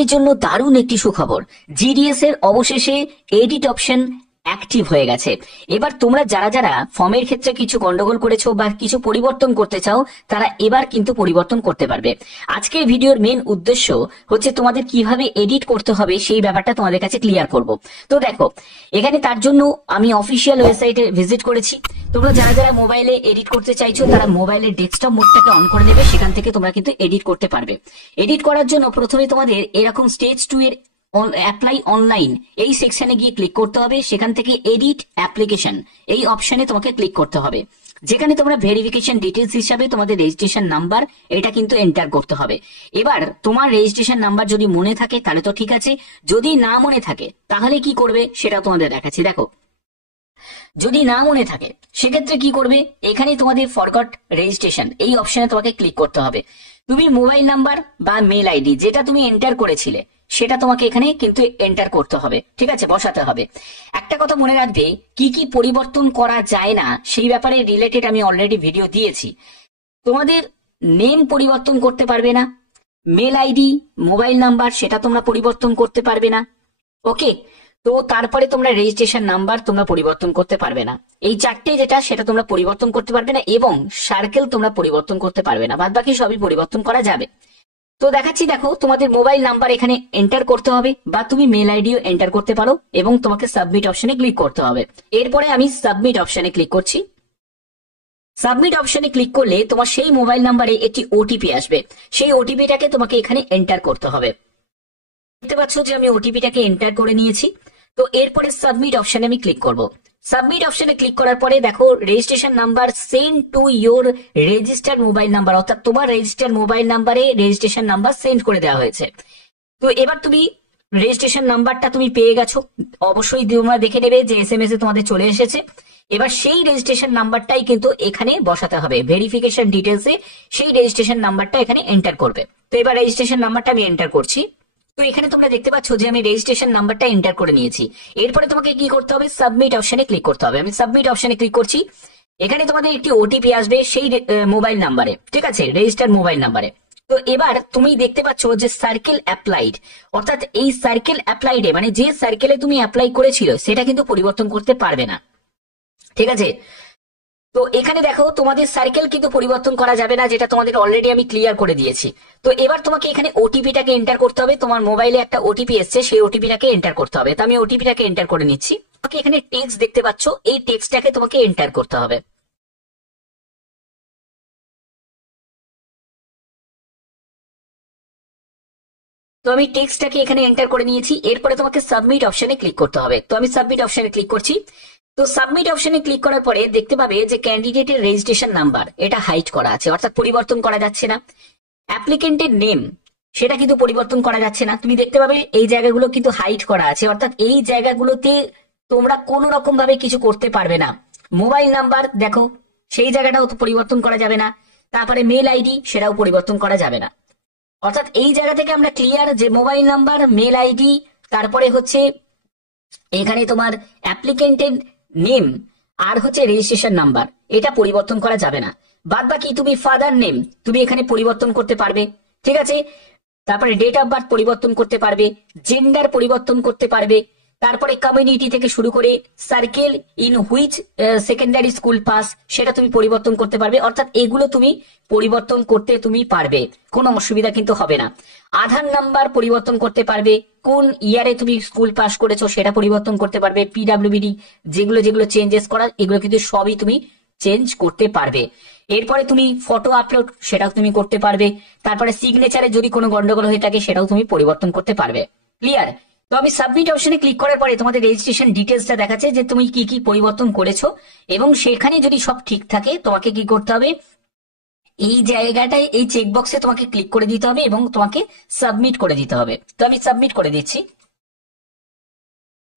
এর জন্য দারুণ একটি সুখবর, জিডিএস এর অবশেষে এডিট অপশন অ্যাক্টিভ হয়ে গেছে। এবার তোমরা যারা যারা ফর্মের ক্ষেত্রে কিছু গন্ডগোল করেছো বা কিছু পরিবর্তন করতে চাও, তারা এবার কিন্তু পরিবর্তন করতে পারবে। আজকের ভিডিওর মেন উদ্দেশ্য হচ্ছে তোমাদের কিভাবে এডিট করতে হবে সেই ব্যাপারটা তোমাদের কাছে ক্লিয়ার করব। তো দেখো, এখানে তার জন্য আমি অফিসিয়াল ওয়েবসাইটে ভিজিট করেছি। তোমরা যারা যারা মোবাইলে এডিট করতে চাইছো, তারা মোবাইলের ডেস্কটপ মোডটাকে অন করে নেবে, সেখান থেকে তোমরা কিন্তু এডিট করতে পারবে। এডিট করার জন্য প্রথমে তোমাদের এরকম স্টেজ 2 এর অ্যাপ্লাই অনলাইন এই সেকশনে গিয়ে ক্লিক করতে হবে। সেখান থেকে এডিট অ্যাপ্লিকেশন এই অপশনে তোমাকে ক্লিক করতে হবে, যেখানে তোমরা ভেরিফিকেশন ডিটেলস হিসাবে তোমাদের রেজিস্ট্রেশন নাম্বার এটা কিন্তু এন্টার করতে হবে। এবার তোমার রেজিস্ট্রেশন নাম্বার যদি মনে থাকে তাহলে তো ঠিক আছে, যদি না মনে থাকে তাহলে কি করবে সেটা তোমাদের দেখাচ্ছি। দেখো, যদি না মনে থাকে সেক্ষেত্রে কি করবে, এখানে তোমাদের ফরগট রেজিস্ট্রেশন এই অপশনে তোমাকে ক্লিক করতে হবে। তুমি মোবাইল নাম্বার বা মেল আইডি যেটা তুমি এন্টার করেছিলে সেটা তোমাকে এখানে কিন্তু এন্টার করতে হবে, ঠিক আছে, বসাতে হবে। একটা কথা মনে রাখবে, কি কি পরিবর্তন করা যায় না সেই ব্যাপারে রিলেটেড আমি অলরেডি ভিডিও দিয়েছি। তোমাদের নেম পরিবর্তন করতে পারবে না, মেল আইডি মোবাইল নাম্বার সেটা তোমরা পরিবর্তন করতে পারবে না, ওকে। তো তারপরে তোমরা রেজিস্ট্রেশন নাম্বার তোমরা পরিবর্তন করতে পারবে না, এই চারটে যেটা সেটা তোমরা পরিবর্তন করতে পারবে না, এবং সার্কেল তোমরা পরিবর্তন করতে পারবে না, বাদ বাকি সবই পরিবর্তন করা যাবে। তো দেখাচ্ছি, দেখো তোমাদের মোবাইল নাম্বার এখানে এন্টার করতে হবে, বা তুমি মেল আইডিও এন্টার করতে পারো, এবং তোমাকে সাবমিট অপশনে ক্লিক করতে হবে। এরপরে আমি সাবমিট অপশনে ক্লিক করছি। সাবমিট অপশনে ক্লিক করলে তোমার সেই মোবাইল নাম্বারে একটি ওটিপি আসবে, সেই ওটিপিটাকে তোমাকে এখানে এন্টার করতে হবে। দেখতে পাচ্ছ যে আমি ওটিপিটাকে এন্টার করে নিয়েছি। তো এরপরে সাবমিট অপশনে আমি ক্লিক করব। সাবমিট অপশনে ক্লিক করার পরে দেখো registration number send to your registered mobile number, অর্থাৎ তোমার রেজিস্টার্ড মোবাইল নাম্বারে রেজিস্ট্রেশন নাম্বার সেন্ড করে দেওয়া হয়েছে। তো এবার তুমি রেজিস্ট্রেশন নাম্বারটা তুমি পেয়ে গেছো, অবশ্যই তোমরা দেখে নেবে যে এসএমএস এ তোমাদের চলে এসেছে। এবার সেই রেজিস্ট্রেশন নাম্বারটাই কিন্তু এখানে বসাতে হবে, ভেরিফিকেশন ডিটেলসে সেই রেজিস্ট্রেশন নাম্বারটা এখানে এন্টার করবে। তো এবার রেজিস্ট্রেশন নাম্বারটা আমি এন্টার করছি। তো এখানে তোমরা দেখতে পাচ্ছ যে আমি রেজিস্ট্রেশন নাম্বারটা এন্টার করে নিয়েছি। এরপরে তোমাকে কি করতে হবে, সাবমিট অপশনে ক্লিক করতে হবে। আমি সাবমিট অপশনে ক্লিক করছি। এখানে তোমাদের একটি ওটিপি আসবে সেই মোবাইল নাম্বারে, ঠিক আছে, রেজিস্টার্ড মোবাইল নাম্বারে। তো এবার তুমি দেখতে পাচ্ছ যে সার্কেল অ্যাপ্লাইড, অর্থাৎ এই সার্কেল অ্যাপ্লাইডে মানে যে সার্কেলে তুমি অ্যাপ্লাই করেছিল সেটা কিন্তু পরিবর্তন করতে পারবে না, ঠিক আছে। তো এখানে দেখো তোমাদের সার্কেল কিন্তু পরিবর্তন করা যাবে না, যেটা তোমাদের অলরেডি আমি ক্লিয়ার করে দিয়েছি। তো এবার তোমাকে এখানে ওটিপিটাকে এন্টার করতে হবে। তোমার মোবাইলে একটা ওটিপি এসছে, সেই ওটিপিটাকে এন্টার করতে হবে। তো আমি ওটিপিটাকে এন্টার করে নিচ্ছি। তোমাকে এখানে টেক্সট দেখতে পাচ্ছ, এই টেক্সটটাকে তোমাকে এন্টার করতে হবে। তো আমি টেক্সটটাকে এখানে এন্টার করে নিয়েছি। এরপরে তোমাকে সাবমিট অপশনে ক্লিক করতে হবে। তো আমি সাবমিট অপশনে ক্লিক করছি। তো সাবমিট অপশনে ক্লিক করার পরে দেখতে পাবে যে ক্যান্ডিডেটের রেজিস্ট্রেশন নাম্বার এটা হাইড করা আছে, অর্থাৎ পরিবর্তন করা যাচ্ছে না। অ্যাপ্লিকেন্টের নেম সেটা কিন্তু পরিবর্তন করা যাচ্ছে না, তুমি দেখতে পাবে এই জায়গাগুলো কিন্তু হাইড করা আছে, অর্থাৎ এই জায়গাগুলোতে তোমরা কোনো রকম ভাবে কিছু করতে পারবে না। মোবাইল নাম্বার দেখো সেই জায়গাটাও তো পরিবর্তন করা যাবে না, তারপরে মেল আইডি সেটাও পরিবর্তন করা যাবে না। অর্থাৎ এই জায়গা থেকে আমরা ক্লিয়ার যে মোবাইল নাম্বার, মেল আইডি, তারপরে হচ্ছে এখানে তোমার অ্যাপ্লিকেন্টের নেম আর হচ্ছে রেজিস্ট্রেশন নাম্বার এটা পরিবর্তন করা যাবে না। বাদ বাকি তুমি ফাদার নেম তুমি এখানে পরিবর্তন করতে পারবে, ঠিক আছে। তারপরে ডেট অফ বার্থ পরিবর্তন করতে পারবে, জেন্ডার পরিবর্তন করতে পারবে, তারপরে কমিউনিটি থেকে শুরু করে circle in which secondary school pass সেটা তুমি পরিবর্তন করতে পারবে। অর্থাৎ এগুলো তুমি পরিবর্তন করতে তুমি পারবে, কোনো অসুবিধা কিন্তু হবে না। আধার নাম্বার পরিবর্তন করতে পারবে, কোন ইয়ারে তুমি স্কুল পাস করেছো সেটা পরিবর্তন করতে পারবে, পিডাব্লিউডি যেগুলো যেগুলো চেঞ্জেস করার এগুলো কিন্তু সবই তুমি চেঞ্জ করতে পারবে। এরপরে তুমি ফটো আপলোড সেটাও তুমি করতে পারবে, তারপরে সিগনেচারে যদি কোনো গন্ডগোল হয়ে থাকে সেটাও তুমি পরিবর্তন করতে পারবে, ক্লিয়ার। তো আমি সাবমিট অপশনে ক্লিক করার পরে তোমাদের রেজিস্ট্রেশন ডিটেলসটা দেখাচ্ছে যে তুমি কি কি পরিবর্তন করেছো, এবং সেখানে যদি সব ঠিক থাকে তোমাকে কি করতে হবে, এই জায়গাটায় এই চেকবক্সে তোমাকে ক্লিক করে দিতে হবে এবং তোমাকে সাবমিট করে দিতে হবে। তো আমি সাবমিট করে দিচ্ছি।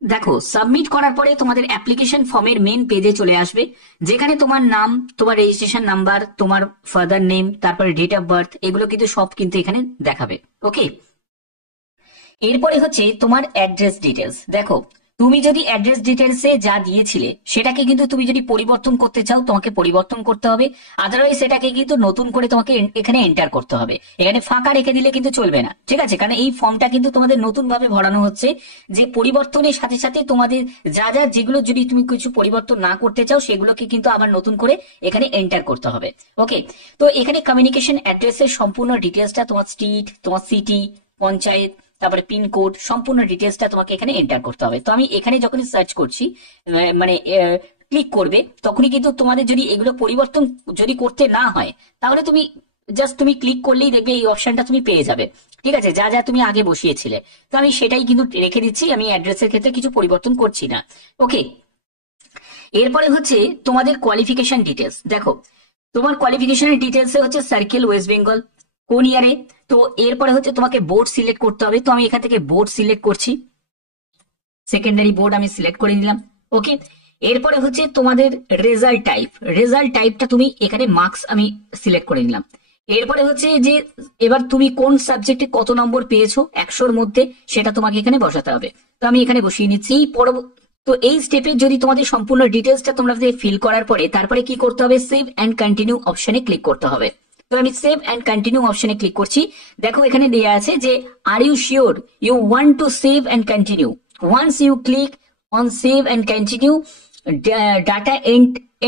দেখো সাবমিট করার পরে তোমাদের অ্যাপ্লিকেশন ফর্মের মেন পেজে চলে আসবে, যেখানে তোমার নাম, তোমার রেজিস্ট্রেশন নাম্বার, তোমার ফাদার নেম, তারপরে ডেট অফ বার্থ এগুলো কিন্তু সব কিন্তু এখানে দেখাবে, ওকে। এরপরে হচ্ছে তোমার অ্যাড্রেস ডিটেলস। দেখো তুমি যদি অ্যাড্রেস ডিটেলসে যা দিয়েছিলে সেটাকে কিন্তু তুমি যদি পরিবর্তন করতে চাও তোমাকে পরিবর্তন করতে হবে, আদারওয়াইজ সেটাকে কিন্তু নতুন করে তোমাকে এখানে এন্টার করতে হবে। এখানে ফাঁকা রেখে দিলে কিন্তু চলবে না, ঠিক আছে? কারণ এই ফর্মটা কিন্তু তোমাদের নতুন ভাবে ভরানো হচ্ছে, যে পরিবর্তনের সাথে সাথে তোমাদের যা যা যেগুলো যদি তুমি কিছু পরিবর্তন না করতে চাও সেগুলোকে কিন্তু আবার নতুন করে এখানে এন্টার করতে হবে। ওকে, তো এখানে কমিউনিকেশন অ্যাড্রেসের সম্পূর্ণ ডিটেলসটা, তোমার স্ট্রিট, তোমার সিটি, পঞ্চায়েত, তারপরে পিনকোড, সম্পূর্ণ ডিটেলসটা তোমাকে এখানে এন্টার করতে হবে। তো আমি এখানে যখনই সার্চ করছি, মানে ক্লিক করবে, তখনই কিন্তু তোমাদের যদি এগুলো পরিবর্তন যদি করতে না হয় তাহলে তুমি জাস্ট তুমি ক্লিক করলেই দেখবে এই অপশনটা তুমি পেয়ে যাবে, ঠিক আছে? যা যা তুমি আগে বসিয়েছিলে, তো আমি সেটাই কিন্তু রেখে দিচ্ছি, আমি অ্যাড্রেসের ক্ষেত্রে কিছু পরিবর্তন করছি না। ওকে, এরপরে হচ্ছে তোমাদের কোয়ালিফিকেশন ডিটেলস। দেখো, তোমার কোয়ালিফিকেশনের ডিটেলসে হচ্ছে সার্কেল ওয়েস্ট বেঙ্গল, কোন ইয়ারে। তো এরপরে হচ্ছে তোমাকে বোর্ড সিলেক্ট করতে হবে, তো আমি এখান থেকে বোর্ড সিলেক্ট করছি, সেকেন্ডারি বোর্ড আমি সিলেক্ট করে নিলাম। ওকে, এরপরে হচ্ছে তোমাদের রেজাল্ট টাইপ, রেজাল্ট টাইপটা তুমি এখানে মার্কস আমি সিলেক্ট করে নিলাম। এরপরে হচ্ছে যে এবার তুমি কোন সাবজেক্টে কত নম্বর পেয়েছো 100-র মধ্যে, সেটা তোমাকে এখানে বসাতে হবে। তো আমি এখানে বসিয়ে নিচ্ছি। তো এই স্টেপে যদি তোমাদের সম্পূর্ণ ডিটেলসটা তোমরা ফিল করার পরে তারপরে কি করতে হবে, সেভ অ্যান্ড কন্টিনিউ অপশনে ক্লিক করতে হবে। তো আমি সেভ অ্যান্ড কন্টিনিউ অপশনে ক্লিক করছি। দেখো এখানে দেয়া আছে যে are you sure you want to save and continue, once you click on save and continue data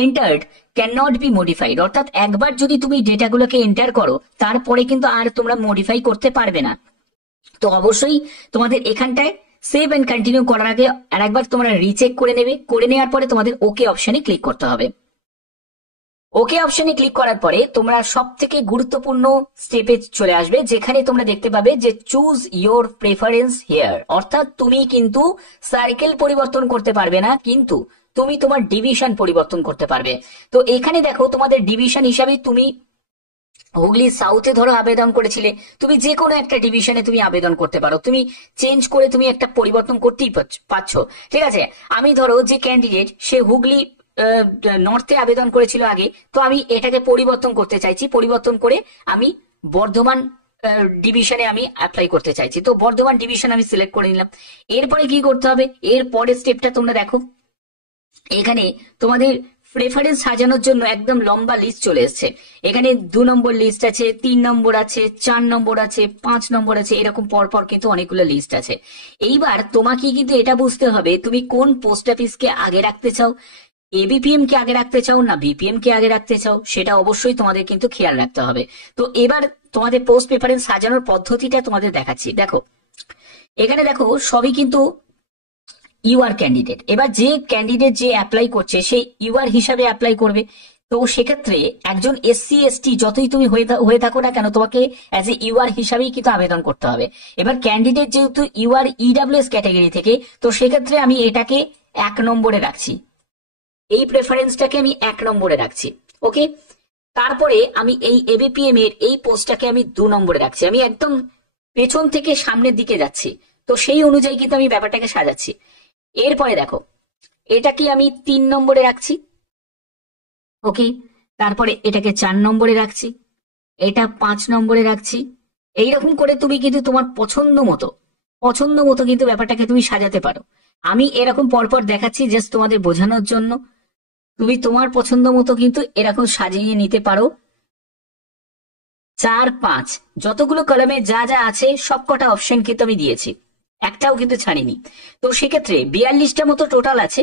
entered can not be modified, অর্থাৎ একবার যদি তুমি ডেটাগুলোকে এন্টার করো তারপরে কিন্তু আর তোমরা মডিফাই করতে পারবে না। তো অবশ্যই তোমাদের এখানটায় সেভ এন্ড কন্টিনিউ করার আগে আর একবার তোমরা রিচেক করে নেবে, করে নেওয়ার পরে তোমাদের ওকে অপশনে ক্লিক করতে হবে। ওকে অপশনে ক্লিক করার পরে তোমরা সব থেকে গুরুত্বপূর্ণ স্টেপে চলে আসবে, যেখানে তোমরা দেখতে পাবে যে চুজ ইয়োর প্রেফারেন্স হিয়ার, অর্থাৎ তুমি কিন্তু সার্কেল পরিবর্তন করতে পারবে না, কিন্তু তুমি তোমার ডিভিশন পরিবর্তন করতে পারবে। তো এখানে দেখো তোমাদের ডিভিশন হিসাবে তুমি হুগলি সাউথে ধরো আবেদন করেছিলে, তুমি যে কোনো একটা ডিভিশনে তুমি আবেদন করতে পারো, তুমি চেঞ্জ করে তুমি একটা পরিবর্তন করতেই পারছো, ঠিক আছে? আমি ধরো যে ক্যান্ডিডেট সে হুগলি নর্থে আবেদন করেছিল আগে, তো আমি এটাকে পরিবর্তন করতে চাইছি, পরিবর্তন করে আমি বর্ধমান ডিভিশনে আমি অ্যাপ্লাই করতে চাইছি, তো বর্ধমান ডিভিশন আমি সিলেক্ট করে নিলাম। এরপরে কি করতে হবে, এর পরের স্টেপটা তোমরা দেখো, এখানে তোমাদের প্রেফারেন্স সাজানোর জন্য একদম লম্বা লিস্ট চলে এসছে। এখানে 2 নম্বর লিস্ট আছে, 3 নম্বর আছে, 4 নম্বর আছে, 5 নম্বর আছে, এরকম পরপর কিন্তু অনেকগুলো লিস্ট আছে। এইবার তোমাকে কিন্তু এটা বুঝতে হবে তুমি কোন পোস্ট অফিসকে আগে রাখতে চাও, এবিপিএম কে আগে রাখতে চাও না বিপিএম কে আগে রাখতে চাও, সেটা অবশ্যই তোমাদের কিন্তু খেয়াল রাখতে হবে। তো এবার তোমাদের পোস্ট প্রেফারেন্স সাজানোর পদ্ধতিটা তোমাদের দেখাচ্ছি। দেখো এখানে দেখো সবই কিন্তু ইউআর ক্যান্ডিডেট, এবার যে ক্যান্ডিডেট যে অ্যাপ্লাই করছে সেই ইউআর হিসাবে অ্যাপ্লাই করবে। তো সেক্ষেত্রে একজন এসসি এসটি যতই তুমি হয়ে থাকো না কেন, তোমাকে অ্যাজ এ ইউআর হিসাবেই কিন্তু আবেদন করতে হবে। এবার ক্যান্ডিডেট যেহেতু ইউআর ইডাব্লিউএস ক্যাটাগরি থেকে, তো সেক্ষেত্রে আমি এটাকে 1 নম্বরে রাখছি, এই প্রেফারেন্সটাকে আমি 1 নম্বরে রাখছি। ওকে, তারপরে আমি এই এবিপিএম এর এই পোস্টটাকে আমি 2 নম্বরে রাখছি, আমি একদম পেছন থেকে সামনের দিকে যাচ্ছি, তো সেই অনুযায়ী কিন্তু আমি ব্যাপারটাকে সাজাচ্ছি। এরপরে দেখো এটাকে আমি 3 নম্বরে রাখছি। ওকে, তারপরে এটাকে 4 নম্বরে রাখছি, এটা 5 নম্বরে রাখছি। এইরকম করে তুমি কিন্তু তোমার পছন্দ মতো কিন্তু ব্যাপারটাকে তুমি সাজাতে পারো। আমি এরকম পরপর দেখাচ্ছি জাস্ট তোমাদের বোঝানোর জন্য, তুমি তোমার পছন্দ মতো কিন্তু এরকম সাজিয়ে নিতে পারো। 4, 5 যতগুলো কলামে যা যা আছে সবকটা অপশন কিন্তু আমি দিয়েছি, একটাও কিন্তু ছাড়িনি। তো সেক্ষেত্রে 42টা মতো টোটাল আছে,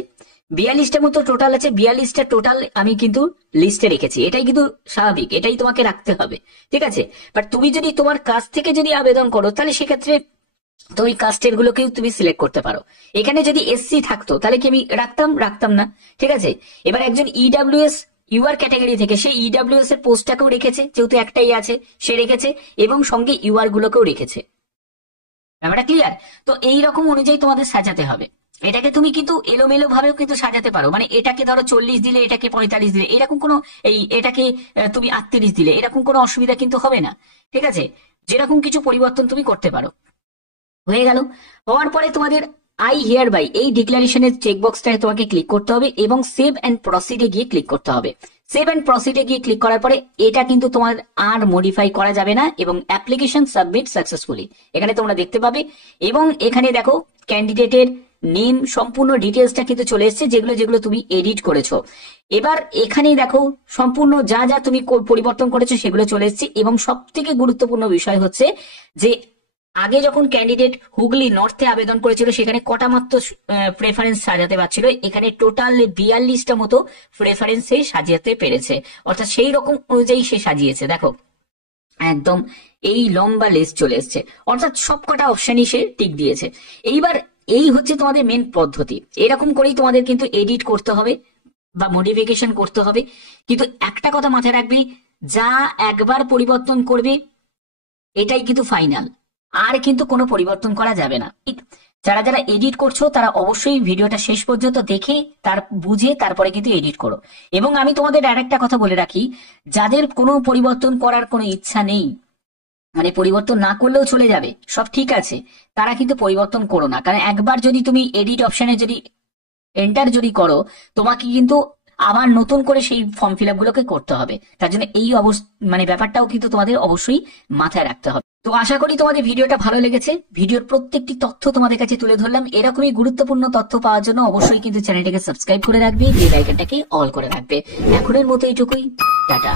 42টা টোটাল আমি কিন্তু লিস্টে রেখেছি। এটাই কিন্তু স্বাভাবিক, এটাই তোমাকে রাখতে হবে, ঠিক আছে? বাট তুমি যদি তোমার কাছ থেকে যদি আবেদন করো তাহলে সেক্ষেত্রে তুমি কাস্টের গুলোকেও তুমি সিলেক্ট করতে পারো। এখানে যদি এসসি থাকতো তাহলে কি আমি রাখতাম না, ঠিক আছে? এবার একজন ইডাব্লিউএস ইউআর ক্যাটাগরি থেকে সে ইডাব্লিউএস এর পোস্টটাকেও রেখেছে, যেহেতু একটাই আছে সে রেখেছে, এবং সঙ্গে ইউআর গুলোকেও রেখেছে। ব্যাপারটা ক্লিয়ার? তো এই রকম অনুযায়ী তোমাদের সাজাতে হবে। এটাকে তুমি কিন্তু এলোমেলো ভাবেও কিন্তু সাজাতে পারো, মানে এটাকে ধরো 40 দিলে, এটাকে 45 দিলে, এরকম কোনো এটাকে তুমি 38 দিলে, এরকম কোনো অসুবিধা কিন্তু হবে না, ঠিক আছে? যেরকম কিছু পরিবর্তন তুমি করতে পারো। হয়ে গেল, হওয়ার পরে তোমাদের আই হিয়ার বাই এই ডিক্লারেশনের চেকবক্সটায় তোমাকে ক্লিক করতে হবে এবং সেভ অ্যান্ড প্রসিডে গিয়ে ক্লিক করতে হবে। সেভ অ্যান্ড প্রসিডে গিয়ে ক্লিক করার পরে এটা কিন্তু তোমার আর মডিফাই করা যাবে না, এবং অ্যাপ্লিকেশন সাবমিট সাকসেসফুলি এখানে তোমরা দেখতে পাবে। এবং এখানে দেখো ক্যান্ডিডেটের নেম সম্পূর্ণ ডিটেলসটা কিন্তু চলে এসেছে, যেগুলো যেগুলো তুমি এডিট করেছো। এবার এখানেই দেখো সম্পূর্ণ যা যা তুমি পরিবর্তন করেছো সেগুলো চলে এসেছে। এবং সব থেকে গুরুত্বপূর্ণ বিষয় হচ্ছে যে আগে যখন ক্যান্ডিডেট হুগলি নর্থে আবেদন করেছিল সেখানে কটা মাত্র প্রেফারেন্স সাজাতে পারছিল, এখানে টোটাল 42টা মতো প্রেফারেন্স সে সাজাতে পেরেছে, অর্থাৎ সেই রকম অনুযায়ী সে সাজিয়েছে। দেখো একদম এই লম্বা লিস্ট চলে এসছে, অর্থাৎ সবকটা অপশনই সে টিক দিয়েছে। এইবার এই হচ্ছে তোমাদের মেন পদ্ধতি, এরকম করেই তোমাদের কিন্তু এডিট করতে হবে বা মডিফিকেশন করতে হবে। কিন্তু একটা কথা মাথায় রাখবি, যা একবার পরিবর্তন করবে এটাই কিন্তু ফাইনাল, আর কিন্তু কোনো পরিবর্তন করা যাবে না। যারা যারা এডিট করছো তারা অবশ্যই ভিডিওটা শেষ পর্যন্ত দেখে বুঝে তারপরে কিন্তু এডিট করো। এবং আমি তোমাদের আরেকটা কথা বলে রাখি, যাদের কোনো পরিবর্তন করার কোনো ইচ্ছা নেই, মানে পরিবর্তন না করলেও চলে যাবে, সব ঠিক আছে, তারা কিন্তু পরিবর্তন করো না। কারণ একবার যদি তুমি এডিট অপশনে যদি এন্টার যদি করো, তোমাকে কিন্তু আবার নতুন করে সেই ফর্ম ফিল আপ গুলোকে করতে হবে। তার জন্য এই মানে ব্যাপারটাও কিন্তু তোমাদের অবশ্যই মাথায় রাখতে হবে। তো আশা করি তোমাদের ভিডিওটা ভালো লেগেছে। ভিডিওর প্রত্যেকটি তথ্য তোমাদের কাছে তুলে ধরলাম। এরকমই গুরুত্বপূর্ণ তথ্য পাওয়ার জন্য অবশ্যই কিন্তু চ্যানেলটাকে সাবস্ক্রাইব করে রাখবে, বেল আইকনটাকে অল করে রাখবে। এখনের মতো এইটুকুই, টাটা।